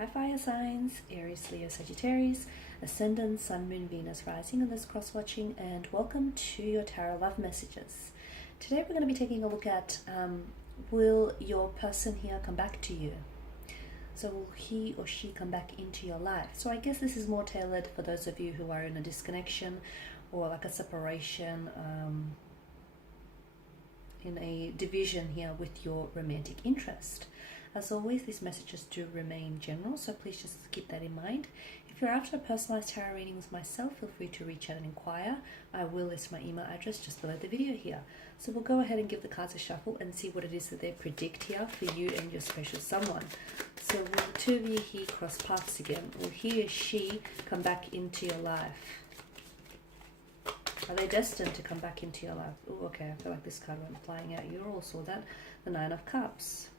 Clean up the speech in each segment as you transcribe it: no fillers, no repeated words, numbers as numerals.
Hi fire signs, Aries, Leo, Sagittarius, Ascendant, Sun, Moon, Venus, Rising in this cross-watching, and welcome to your Tarot Love Messages. Today we're going to be taking a look at will your person here come back to you? So will he or she come back into your life? So I guess this is more tailored for those of you who are in a disconnection or like a separation, in a division here with your romantic interest. As always, these messages do remain general, so please just keep that in mind. If you're after a personalized tarot reading with myself, feel free to reach out and inquire. I will list my email address just below the video here. So we'll go ahead and give the cards a shuffle and see what it is that they predict here for you and your special someone. So will the two of you here cross paths again? Will he or she come back into your life? Are they destined to come back into your life? Oh, okay, I feel like this card went flying out. You all saw that. The Nine of Cups.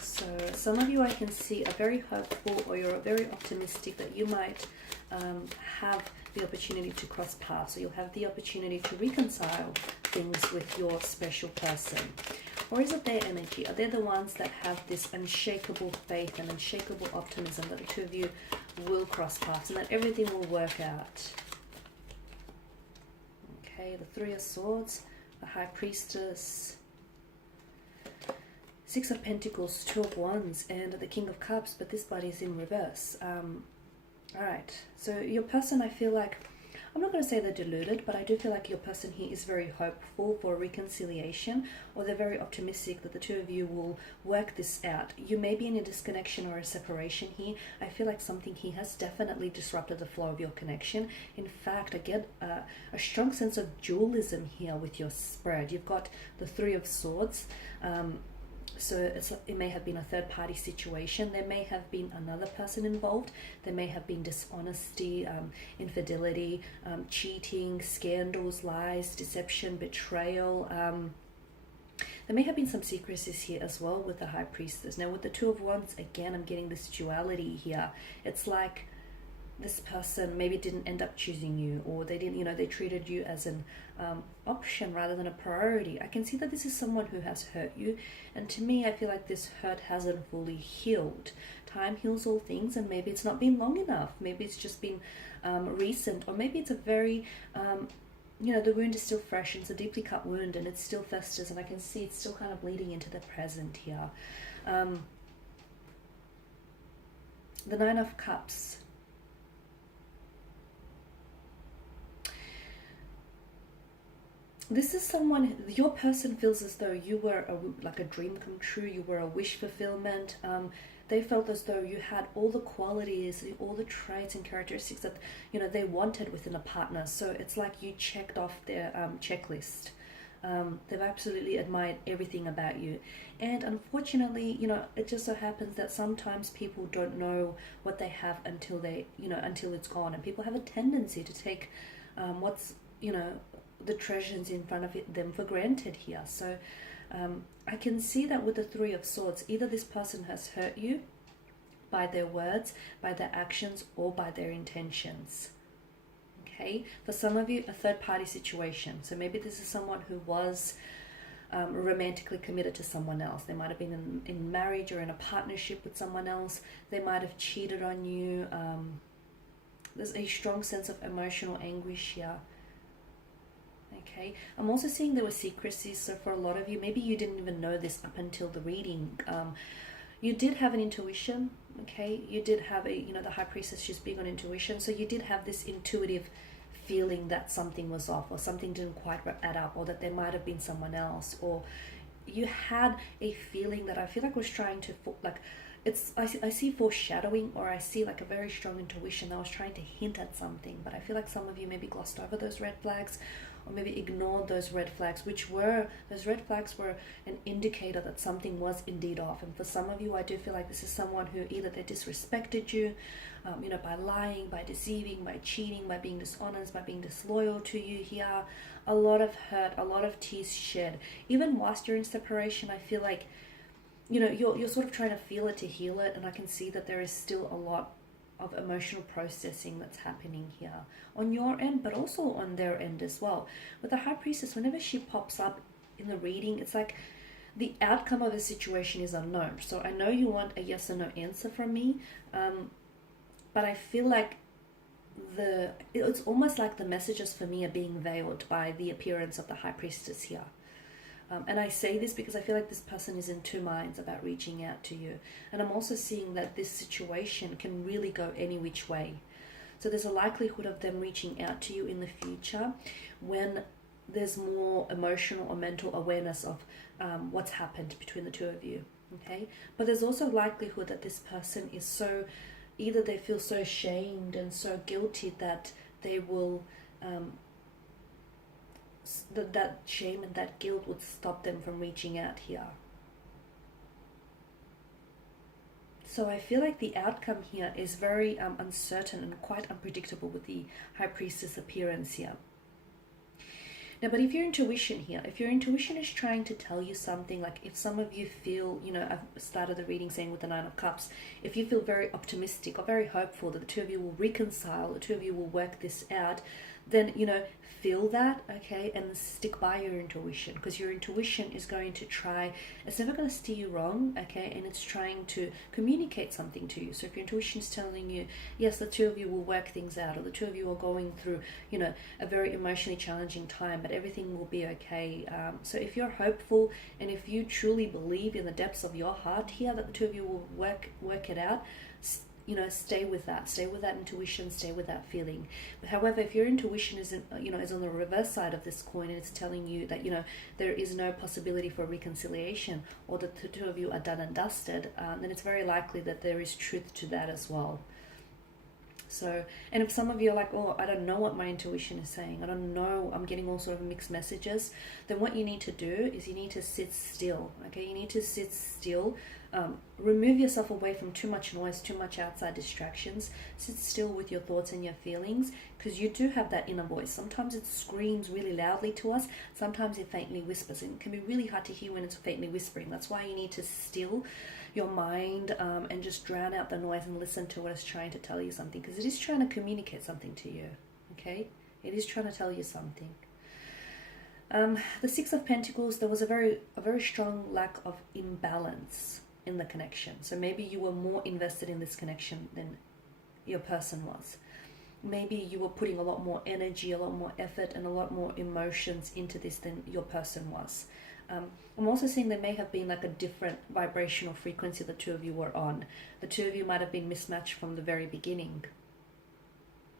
So some of you I can see are very hopeful, or you're very optimistic that you might have the opportunity to cross paths, or you'll have the opportunity to reconcile things with your special person. Or is it their energy? Are they the ones that have this unshakable faith and unshakable optimism that the two of you will cross paths and that everything will work out? Okay, the Three of Swords, the High Priestess, Six of Pentacles, Two of Wands, and the King of Cups, but this body is in reverse. Alright, so your person, I feel like, I'm not going to say they're deluded, but I do feel like your person here is very hopeful for reconciliation, or they're very optimistic that the two of you will work this out. You may be in a disconnection or a separation here. I feel like something here has definitely disrupted the flow of your connection. In fact, I get a strong sense of dualism here with your spread. You've got the Three of Swords. So it may have been a third-party situation. There may have been another person involved. There may have been dishonesty, infidelity, cheating, scandals, lies, deception, betrayal. There may have been some secrecies here as well with the High Priestess. Now with the Two of Wands, again, I'm getting this duality here. It's like this person maybe didn't end up choosing you, or they didn't, they treated you as an option rather than a priority. I can see that this is someone who has hurt you, and to me I feel like this hurt hasn't fully healed. Time heals all things, and maybe it's not been long enough. Maybe it's just been recent, or maybe it's a very the wound is still fresh, and it's a deeply cut wound and it still festers, and I can see it's still kind of bleeding into the present here. The Nine of Cups. This is someone, your person feels as though you were like a dream come true. You were a wish fulfillment. They felt as though you had all the qualities, all the traits and characteristics that they wanted within a partner. So it's like you checked off their checklist. They've absolutely admired everything about you. And unfortunately, it just so happens that sometimes people don't know what they have until they, until it's gone. And people have a tendency to take what's, the treasures in front of them for granted here. So I can see that with the Three of Swords, either this person has hurt you by their words, by their actions, or by their intentions. Okay, for some of you, a third-party situation. So maybe this is someone who was romantically committed to someone else. They might have been in marriage or in a partnership with someone else. They might have cheated on you. There's a strong sense of emotional anguish here. Okay, I'm also seeing there were secrecies. So for a lot of you, maybe you didn't even know this up until the reading. You did have an intuition. Okay, you did have a, the High Priestess, she's big on intuition. So you did have this intuitive feeling that something was off, or something didn't quite add up, or that there might have been someone else, or you had a feeling that I feel like was trying to, like, I see foreshadowing, or I see like a very strong intuition that was trying to hint at something. But I feel like some of you maybe glossed over those red flags, or maybe ignored those red flags, those red flags were an indicator that something was indeed off. And for some of you, I do feel like this is someone who either they disrespected you, by lying, by deceiving, by cheating, by being dishonest, by being disloyal to you here. A lot of hurt, a lot of tears shed. Even whilst you're in separation, I feel like, you're sort of trying to feel it to heal it, and I can see that there is still a lot of emotional processing that's happening here on your end, but also on their end as well. With the High Priestess, whenever she pops up in the reading, it's like the outcome of a situation is unknown. So I know you want a yes or no answer from me, but I feel like it's almost like the messages for me are being veiled by the appearance of the High Priestess here. And I say this because I feel like this person is in two minds about reaching out to you. And I'm also seeing that this situation can really go any which way. So there's a likelihood of them reaching out to you in the future when there's more emotional or mental awareness of what's happened between the two of you. Okay? But there's also likelihood that this person is so, either they feel so ashamed and so guilty that they will that shame and that guilt would stop them from reaching out here. So I feel like the outcome here is very uncertain and quite unpredictable with the High Priestess appearance here. Now, but if your intuition here, if your intuition is trying to tell you something, like if some of you feel, you know, I've started the reading saying with the Nine of Cups, if you feel very optimistic or very hopeful that the two of you will reconcile, the two of you will work this out, then, you know, feel that, okay, and stick by your intuition, because your intuition is going to try, it's never going to steer you wrong, okay, and it's trying to communicate something to you. So if your intuition is telling you, yes, the two of you will work things out, or the two of you are going through, you know, a very emotionally challenging time, but everything will be okay. So if you're hopeful and if you truly believe in the depths of your heart here that the two of you will work it out, you know, stay with that intuition, stay with that feeling. But however, if your intuition isn't, you know, is on the reverse side of this coin and it's telling you that, you know, there is no possibility for reconciliation, or that the two of you are done and dusted, then it's very likely that there is truth to that as well. So, and if some of you are like, oh, I don't know what my intuition is saying, I don't know, I'm getting all sort of mixed messages, then what you need to do is you need to sit still, okay? You need to sit still, remove yourself away from too much noise, too much outside distractions, sit still with your thoughts and your feelings, because you do have that inner voice. Sometimes it screams really loudly to us, sometimes it faintly whispers, and it can be really hard to hear when it's faintly whispering. That's why you need to still your mind and just drown out the noise and listen to what it's trying to tell you something, because it is trying to communicate something to you, okay? It is trying to tell you something. The Six of Pentacles, there was a very strong lack of imbalance in the connection. So maybe you were more invested in this connection than your person was. Maybe you were putting a lot more energy, a lot more effort, and a lot more emotions into this than your person was. I'm also seeing there may have been like a different vibrational frequency the two of you were on. The two of you might have been mismatched from the very beginning.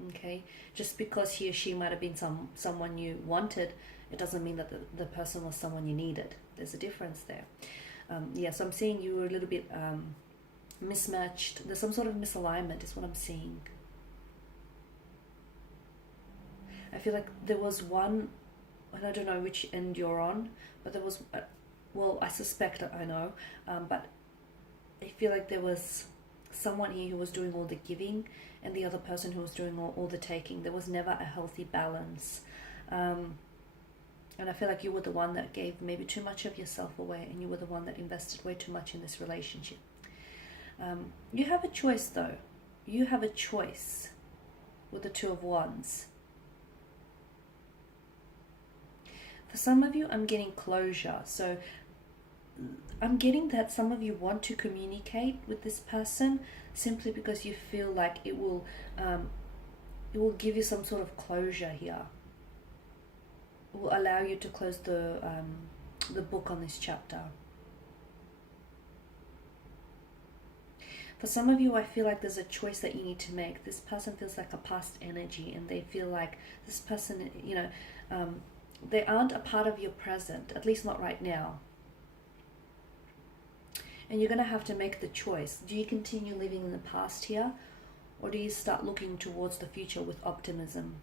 Okay, just because he or she might have been someone you wanted, it doesn't mean that the person was someone you needed. There's a difference there. Yeah, so I'm seeing you were a little bit mismatched. There's some sort of misalignment is what I'm seeing. I feel like there was one, and I don't know which end you're on, but there was, well, I suspect I know, but I feel like there was someone here who was doing all the giving and the other person who was doing all the taking. There was never a healthy balance. And I feel like you were the one that gave maybe too much of yourself away, and you were the one that invested way too much in this relationship. You have a choice though. You have a choice with the Two of Wands. For some of you, I'm getting closure. So I'm getting that some of you want to communicate with this person simply because you feel like it will give you some sort of closure here. It will allow you to close the book on this chapter. For some of you, I feel like there's a choice that you need to make. This person feels like a past energy, and they feel like this person, you know, they aren't a part of your present, at least not right now. And you're going to have to make the choice. Do you continue living in the past here, or do you start looking towards the future with optimism?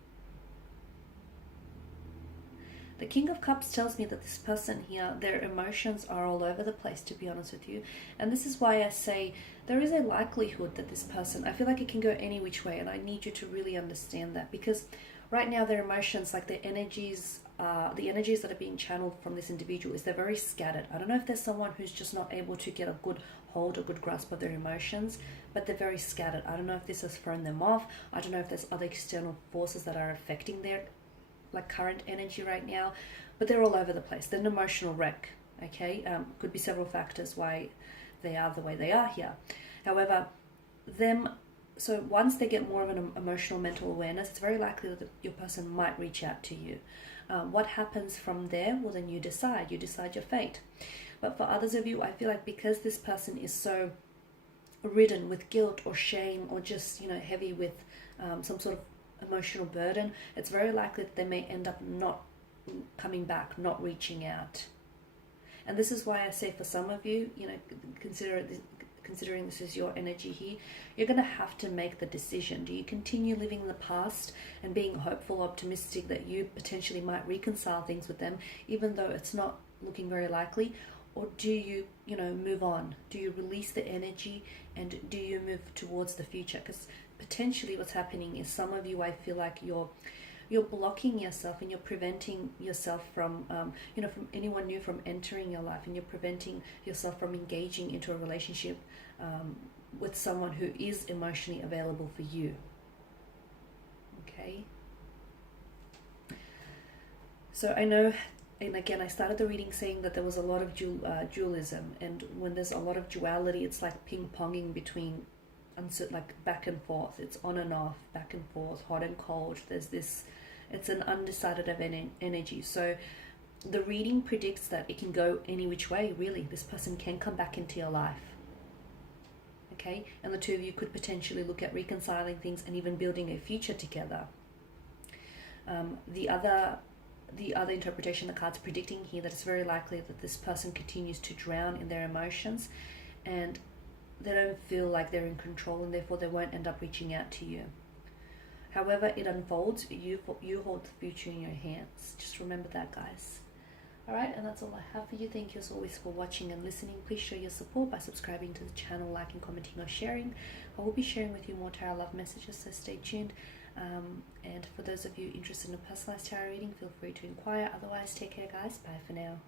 The King of Cups tells me that this person here, their emotions are all over the place, to be honest with you. And this is why I say there is a likelihood that this person, I feel like it can go any which way, and I need you to really understand that, because right now their emotions, like their energies, the energies that are being channeled from this individual, is they're very scattered. I don't know if there's someone who's just not able to get a good hold, a good grasp of their emotions, but they're very scattered. I don't know if this has thrown them off. I don't know if there's other external forces that are affecting their like current energy right now, but they're all over the place. They're an emotional wreck, Okay, could be several factors why they are the way they are here. However, so once they get more of an emotional mental awareness, it's very likely that your person might reach out to you. What happens from there? Well, then you decide your fate. But for others of you, I feel like because this person is so ridden with guilt or shame, or just, heavy with some sort of emotional burden, it's very likely that they may end up not coming back, not reaching out. And this is why I say, for some of you, considering this is your energy here, you're going to have to make the decision. Do you continue living in the past and being hopeful, optimistic that you potentially might reconcile things with them, even though it's not looking very likely? Or do you, move on? Do you release the energy, and do you move towards the future? Because potentially what's happening is, some of you, I feel like you're blocking yourself, and you're preventing yourself from, from anyone new from entering your life, and you're preventing yourself from engaging into a relationship with someone who is emotionally available for you. Okay. So I know, and again, I started the reading saying that there was a lot of dualism, and when there's a lot of duality, it's like ping-ponging between, like back and forth. It's on and off, back and forth, hot and cold. There's this, it's an undecided of energy. So the reading predicts that it can go any which way, really. This person can come back into your life. Okay, and the two of you could potentially look at reconciling things and even building a future together. The other interpretation the card's predicting here, that it's very likely that this person continues to drown in their emotions, and they don't feel like they're in control, and therefore they won't end up reaching out to you. However it unfolds, you hold the future in your hands. Just remember that, guys. Alright, and that's all I have for you. Thank you as always for watching and listening. Please show your support by subscribing to the channel, liking, commenting, or sharing. I will be sharing with you more tarot love messages, so stay tuned. And for those of you interested in a personalized tarot reading, feel free to inquire. Otherwise, take care, guys. Bye for now.